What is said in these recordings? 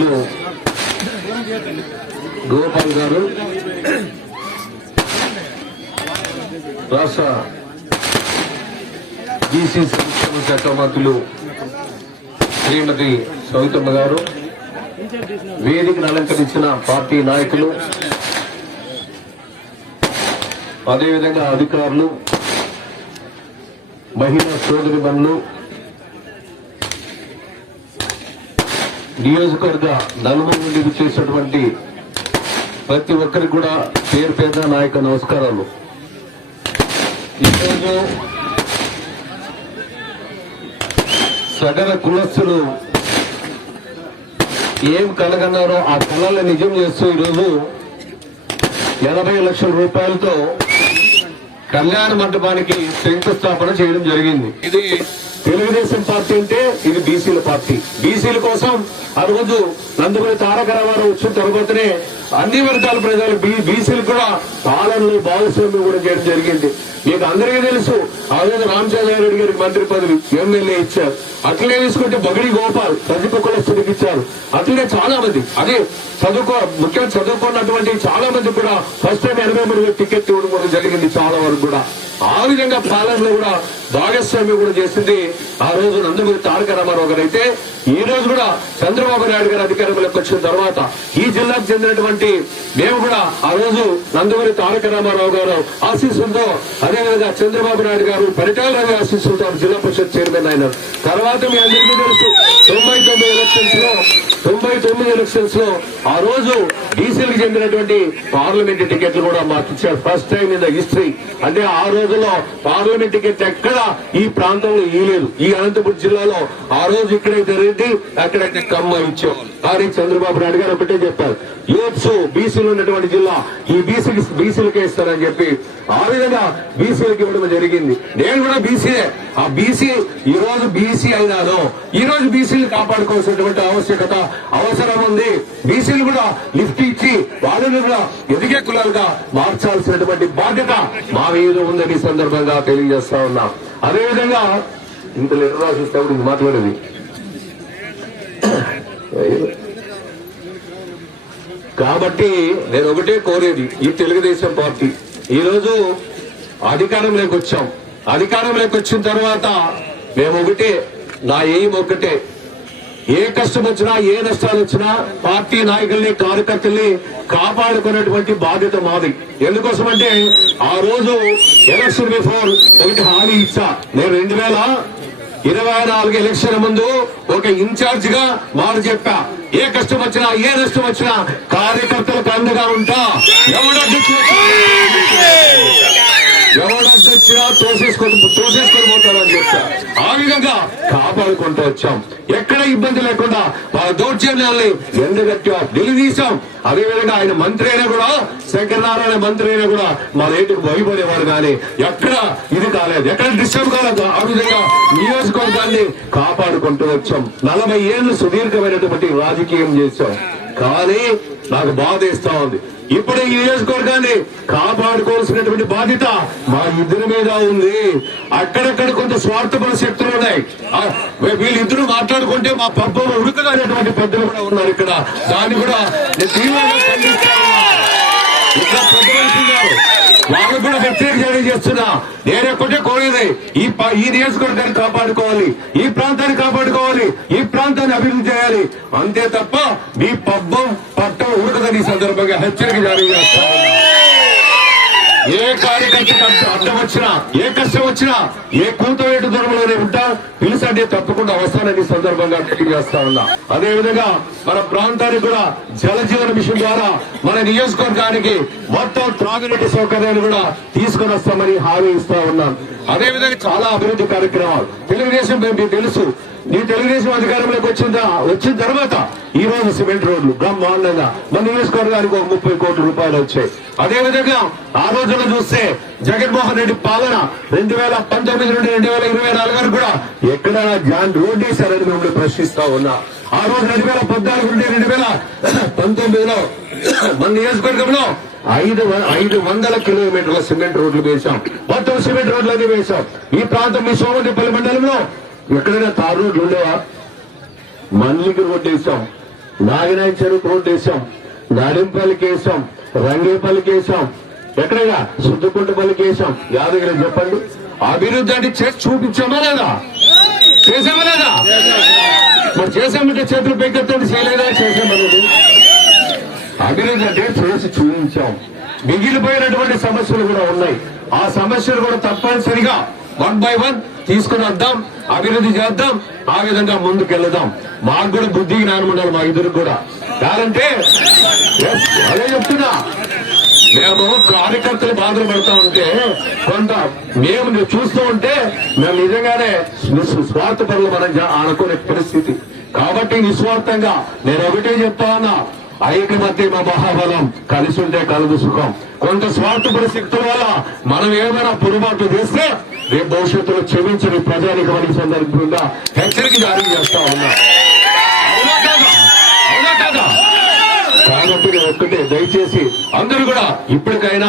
మిత్రులు గోపాల్ గారు, రాష్ట్ర బీసీ సంక్షేమ శాఖ మంత్రులు శ్రీమతి సవితమ్మ గారు, వేదికను అలంకరించిన పార్టీ నాయకులు, అదేవిధంగా అధికారులు, మహిళా సోదరిమణులు, నియోజకవర్గ నలుమూల నుండి చేసినటువంటి ప్రతి ఒక్కరికి కూడా పేరు పేద నాయక నమస్కారాలు. ఈరోజు సగర కులస్తులు ఏం కలగన్నారో ఆ కళల్ని నిజం చేస్తూ ఈరోజు 80 లక్షల రూపాయలతో కళ్యాణ మండపానికి శంకుస్థాపన చేయడం జరిగింది. ఇది తెలుగుదేశం పార్టీ అంటే ఇది బీసీల పార్టీ. బీసీల కోసం ఆ రోజు నందమూరి తారక రామారావు వచ్చిన తర్వాతనే అన్ని వర్గాల ప్రజలు బీసీలు కూడా పాలనలో భాగస్వామ్యం కూడా చేయడం జరిగింది. మీకు అందరికీ తెలుసు, ఆ రోజు రామచంద్రారెడ్డి గారికి మంత్రి పదవి, ఎమ్మెల్యే ఇచ్చారు. అట్లనే తీసుకుంటే బగడి గోపాల్ ప్రతిప కులస్తుడికి ఇచ్చారు. అట్లనే చాలా మంది అదే ముఖ్యంగా చదువుకున్నటువంటి చాలా మంది కూడా ఫస్ట్ టైం 83 టికెట్ ఇవ్వడం కూడా జరిగింది. చాలా వరకు కూడా ఆ విధంగా పాలనలో కూడా భాగస్వామ్యం కూడా చేసింది ఆ రోజు నందమూరి తారక రామారావు గారు. అయితే ఈ రోజు కూడా చంద్రబాబు నాయుడు గారు అధికారంలోకి వచ్చిన తర్వాత ఈ జిల్లాకు చెందినటువంటి మేము కూడా ఆ రోజు నందమూరి తారక రామారావు గారు ఆశీస్సులతో, అదేవిధంగా చంద్రబాబు నాయుడు గారు పరిటాల రవి ఆశీస్సులతో జిల్లా పరిషత్ చైర్మన్ అయినారు. తర్వాత మీ అందరికీ తెలుసు 99 ఎలక్షన్స్ లో ఆ రోజు బీసీలకు చెందినటువంటి పార్లమెంట్ టికెట్లు కూడా మాకు ఇచ్చారు. First time in the history. అంటే ఆ రోజుల్లో పార్లమెంట్ టికెట్ ఎక్కడ ఈ ప్రాంతంలో ఇవ్వలేదు. ఈ అనంతపురం జిల్లాలో ఆ రోజు ఇక్కడైతే రెడ్డి, అక్కడైతే కమ్మ ఇచ్చాం. కానీ చంద్రబాబు నాయుడు గారు ఒకటే చెప్పారు, యూత్స్ బీసీలు ఉన్నటువంటి జిల్లా ఈ బీసీలకే ఇస్తారని చెప్పి ఆ విధంగా బీసీలకు ఇవ్వడం జరిగింది. నేను కూడా బీసీనే. ఆ బీసీ ఈ రోజు బీసీ అయినాను. ఈ రోజు బీసీలు కాపాడుకోవాల్సినటువంటి అవసరం ఉంది. బీసీలు కూడా లిఫ్ట్ ఇచ్చి వాళ్ళని కూడా ఎదిగే కులాలుగా మార్చాల్సినటువంటి బాధ్యత మా మీద ఉందని సందర్భంగా తెలియజేస్తా ఉన్నాం. అదేవిధంగా ఇంత లెటర్ రాసిస్తే ఇది మాట్లాడేది కాబట్టి నేను ఒకటే కోరేది, ఈ తెలుగుదేశం పార్టీ ఈ రోజు అధికారంలోకి వచ్చాం. అధికారంలోకి వచ్చిన తర్వాత మేము ఒకటే, నా ఎయిమ్ ఒకటే, ఏ కష్టం వచ్చినా ఏ నష్టాలు వచ్చినా పార్టీ నాయకుల్ని కార్యకర్తల్ని కాపాడుకునేటువంటి బాధ్యత మాది. ఎందుకోసమంటే ఆ రోజు ఎలక్షన్ బిఫోర్ ఒకటి హామీ ఇచ్చా. నేను 2024 ఎలక్షన్ ముందు ఒక ఇన్ఛార్జ్ గా మాట చెప్పా, ఏ కష్టం వచ్చినా ఏ నష్టం వచ్చినా కార్యకర్తలకు అండగా ఉంటా. ఎవడొచ్చినా తోసేసుకొని పోతారని చెప్తా. ఆ విధంగా కాపాడుకుంటూ వచ్చాం. ఎక్కడ ఇబ్బంది లేకుండా వాళ్ళ దౌర్జన్యాల్ని ఎండగట్టా నిలదీశాం. అదేవిధంగా ఆయన మంత్రి అయినా కూడా, శంకరనారాయణ మంత్రి అయినా కూడా మా రేటుకు భయపడేవారు. కానీ ఎక్కడ ఇది కాలేదు, ఎక్కడ డిస్టర్బ్ కాలేదు. ఆ విధంగా నియోజకవర్గాన్ని కాపాడుకుంటూ వచ్చాం. 40 ఏళ్ళు సుదీర్ఘమైనటువంటి రాజకీయం చేశాం. కానీ నాకు బాధేస్తా ఉంది, ఇప్పుడు ఈ నియోజకవర్గాన్ని కాపాడుకోవాల్సినటువంటి బాధ్యత మా ఇద్దరి మీద ఉంది. అక్కడక్కడ కొంత స్వార్థపర శక్తులు ఉన్నాయి. వీళ్ళిద్దరూ మాట్లాడుకుంటే మా పబ్బం ఉడుకనేటువంటి పెద్దలు కూడా ఉన్నారు ఇక్కడ. దాన్ని కూడా నేను తీవ్రంగా ఖండిస్తాను. ఇక్కడ పెద్ద మనుషులు వాళ్ళకు కూడా వ్యతిరేక చర్య చేస్తున్నా. నేనెక్కటే కోరేది, ఈ నియోజకవర్గాన్ని కాపాడుకోవాలి, ఈ ప్రాంతాన్ని కాపాడుకోవాలి, ఈ ప్రాంతాన్ని అభివృద్ధి చేయాలి. అంతే తప్ప మీ పబ్బం పట్టం ఉడకదని సందర్భంగా హెచ్చరిక జారీ చేస్తాను. ఏ కార్యకర్తకు అడ్డం వచ్చినా, ఏ కష్టం వచ్చినా, ఏ కూతవేటు దూరంలోనే ఉంటా పిలుసంటే తప్పకుండా వస్తానని సందర్భంగా తెలియజేస్తా ఉన్నా. అదేవిధంగా మన ప్రాంతానికి కూడా జలజీవన మిషన్ ద్వారా మన నియోజకవర్గానికి మొత్తం త్రాగునీటి సౌకర్యాలు కూడా తీసుకొని వస్తామని హామీ ఇస్తా ఉన్నాం. అదేవిధంగా చాలా అభివృద్ధి కార్యక్రమాలు తెలుగుదేశం మీకు తెలుసు. ఈ తెలుగుదేశం అధికారంలోకి వచ్చిన తర్వాత ఈ రోజు సిమెంట్ రోడ్లు బ్రహ్మాండంగా మన నియోజకవర్గానికి ఒక 30 కోట్ల రూపాయలు వచ్చాయి. అదేవిధంగా ఆ రోజుల్లో చూస్తే జగన్మోహన్ రెడ్డి పాలన 2019 నుండి 2024 వరకు కూడా ఎక్కడ జాన్ రోడ్ వేశారని మిమ్మల్ని ప్రశ్నిస్తా ఉన్నా. ఆ రోజు 2014 నుండి 2019లో మన నియోజకవర్గంలో 500 కిలోమీటర్ల సిమెంట్ రోడ్లు వేశాం. మొత్తం సిమెంట్ రోడ్లు అన్ని వేశాం. ఈ ప్రాంతం మీ సోమంతిపల్లి మండలంలో ఎక్కడైనా తారు రోడ్లు ఉండేవా? మన్లికి రోడ్డు వేసాం. నాగినాయ చెరువు రోడ్డు వేసాం, నడింపల్లికి వేసాం, రంగేపల్లికి వేసాం, ఎక్కడైనా సుద్దుకుంటపల్లికి వేసాం. యాదగిరి చెప్పండి, అభివృద్ధి అంటే చేసి చూపించామా లేదా? చేసామా లేదా? మరి చేసామంటే చేతులు పెగ్గెత్తండి, చేయలేదా? చేసామనేది అభివృద్ధి అంటే చేసి చూపించాం. మిగిలిపోయినటువంటి సమస్యలు కూడా ఉన్నాయి. ఆ సమస్యలు కూడా తప్పనిసరిగా 1 by 1 తీసుకుని వద్దాం, అభివృద్ధి చేద్దాం, ఆ విధంగా ముందుకెళ్దాం. మాకు కూడా బుద్ధి జ్ఞానం ఉండాలి, మా ఇద్దరు కూడా. కాదంటే అదే చెప్తున్నా, మేము కార్యకర్తలు బాధలు పడతా ఉంటే కొంత మేము చూస్తూ ఉంటే మేము నిజంగానే స్వార్థపరులు మనం అనుకునే పరిస్థితి. కాబట్టి నిస్వార్థంగా నేను ఒకటే చెప్తా ఉన్నా, ఐకమత్య మహాబలం, కలిసి ఉంటే కలదు సుఖం. కొంత స్వార్థ పరిస్థితుల వల్ల మనం ఏమైనా పొరపాట్లు చేస్తే రేపు భవిష్యత్తులో క్షమించని ప్రజానికి మన సందర్భంగా హెచ్చరిక జారీ చేస్తా ఉన్నా. కాబట్టి ఒక్కటే, దయచేసి అందరూ కూడా ఇప్పటికైనా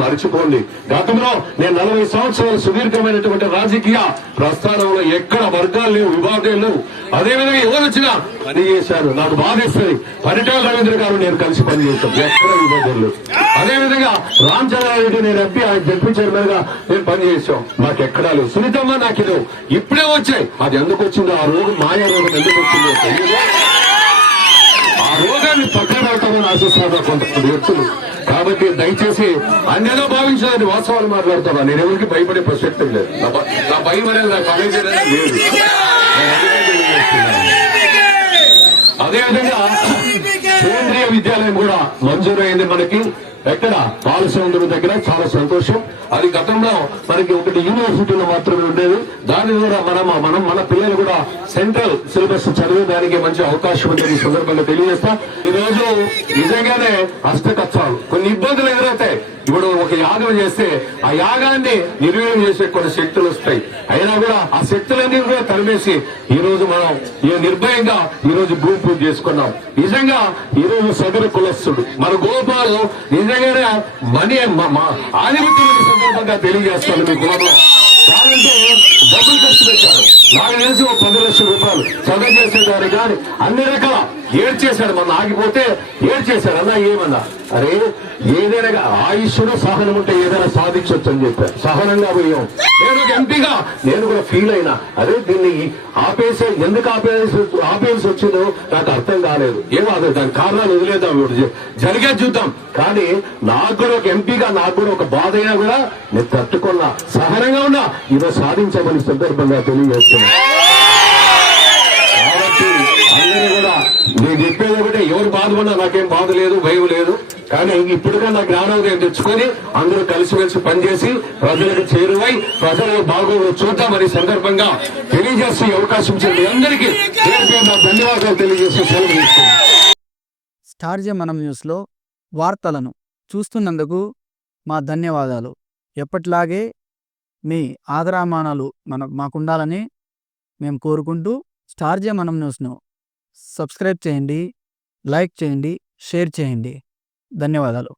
మరచిపోండి. గతంలో నేను 40 సంవత్సరాలు సుదీర్ఘమైనటువంటి రాజకీయ ప్రస్థానంలో ఎక్కడ వర్గాలు లేవు, విభాగాలు లేవు. అదేవిధంగా ఎవరు వచ్చినా పని చేశారు. నాకు బాధిస్తుంది, పరిటాల రవీంద్ర గారు నేను కలిసి పనిచేస్తాం, ఎక్కడ విభాగాలు లేవు. అదేవిధంగా రామచంద్రారెడ్డి నేను ఎంపీ, ఆయన జడ్పీ చైర్మన్ గా నేను పనిచేసాం, నాకు ఎక్కడా లేవు. సునీతమ్మ నాకు లేవు, ఇప్పుడే వచ్చాయి. అది ఎందుకు వచ్చిందో, ఆ రోగం మాయా రోగం ఎందుకు వచ్చిందో తెలియదు. ఆ రోగాన్ని పక్కన పెడతామని ఆశిస్తారు కొంతమంది వ్యక్తులు. కాబట్టి దయచేసి అన్నేదో భావించాలని వాస్తవాలు మాట్లాడతాను. నేను ఎవరికి భయపడే ప్రసక్తి లేదు. నా భయం అనేది నా కాలేజీ అనేది లేదు. అదేవిధంగా కేంద్రీయ విద్యాలయం కూడా మంజూరైంది మనకి. ఎక్కడ? బాలసముద్రం దగ్గర. చాలా సంతోషం. అది గతంలో మనకి ఒకటి యూనివర్సిటీలో మాత్రమే ఉండేది. దాని ద్వారా మన పిల్లలు కూడా సెంట్రల్ సిలబస్ చదివేదానికి మంచి అవకాశం ఉందని ఈ సందర్భంగా తెలియజేస్తా. ఈ రోజు నిజంగానే హస్తకచ్చాలు కొన్ని ఇబ్బందులు ఎదురవుతాయి. ఇప్పుడు ఒక యాగం చేస్తే ఆ యాగాన్ని నిర్వీర్యం చేసే కొన్ని శక్తులు వస్తాయి. అయినా కూడా ఆ శక్తులన్నీ కూడా తరిమేసి ఈ రోజు మనం నిర్భయంగా ఈ రోజు భూమి పూజ చేసుకున్నాం. నిజంగా ఈ రోజు సదరు కులస్తుడు మన గోపాలు నిజంగానే మనీ ఆధిపత్యం సందర్భంగా తెలియజేస్తాను. మీ కులంలో కాదంటే డబ్బులు ఖర్చు పెట్టాడు. నాకు తెలిసి ఒక 10 లక్షల రూపాయలు చదువు చేసేదాన్ని కానీ అన్ని రకాల ఏడ్చేశాడు. మన ఆగిపోతే ఏడ్చేశాడు. అన్నా ఏమన్నా, అరే ఏదైనా ఆయుష్ను సహనం ఉంటే ఏదైనా సాధించవచ్చు అని చెప్పారు. సహనంగా పోయాం. నేను ఒక ఎంపీగా నేను కూడా ఫీల్ అయినా, అరే దీన్ని ఎందుకు ఆపేయాల్సి వచ్చిందో నాకు అర్థం కాలేదు. ఏమో అదే దాని కారణాలు వదిలేద్దాం, జరిగే చూద్దాం. కానీ నాకు కూడా ఒక ఎంపీగా నాకు కూడా ఒక బాధ అయినా కూడా నేను తట్టుకున్నా, సహనంగా ఉన్నా, ఈరోజు సాధించామని సందర్భంగా తెలియజేస్తున్నా. కాబట్టి అందరూ కూడా నేను చెప్పేది ఒకటే, ఎవరు బాధపడినా నాకేం బాధ లేదు, భయం లేదు. కానీ ఇప్పటికన్నా జ్ఞానోదయం తెచ్చుకొని అందరూ కలిసిమెలిసి పనిచేసి ప్రజలకు చేరువై ప్రజలకు బాగోగులు చూద్దామని సందర్భంగా తెలియజేసే అవకాశం ఇచ్చింది అందరికీ ధన్యవాదాలు తెలియజేసే సెలవు తీసుకున్నాను. స్టార్ జే మనం న్యూస్లో వార్తలను చూస్తున్నందుకు మా ధన్యవాదాలు. ఎప్పటిలాగే మీ ఆదరామానాలు మాకుండాలని మేము కోరుకుంటూ స్టార్ జే మనం న్యూస్ను సబ్స్క్రైబ్ చేయండి, లైక్ చేయండి, షేర్ చేయండి. ధన్యవాదాలు.